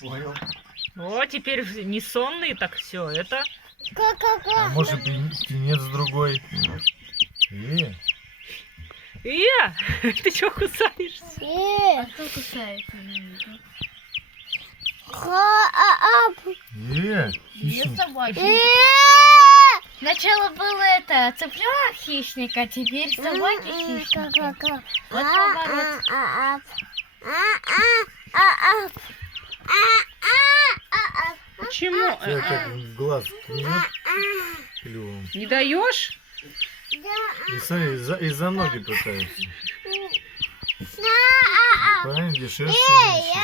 Понял. О, теперь не сонный, так все это. А может и птенец другой. Ты чего кусаешься? А кто кусается? Нет Хищник. собаки. Сначала было это цыпленок хищник, а теперь собаки хищники. Вот наоборот. Почему? Тебя так в глаз ткнет клювом. Не даешь? И смотри, из-за ноги пытается. Правильно, где шерсть меньше.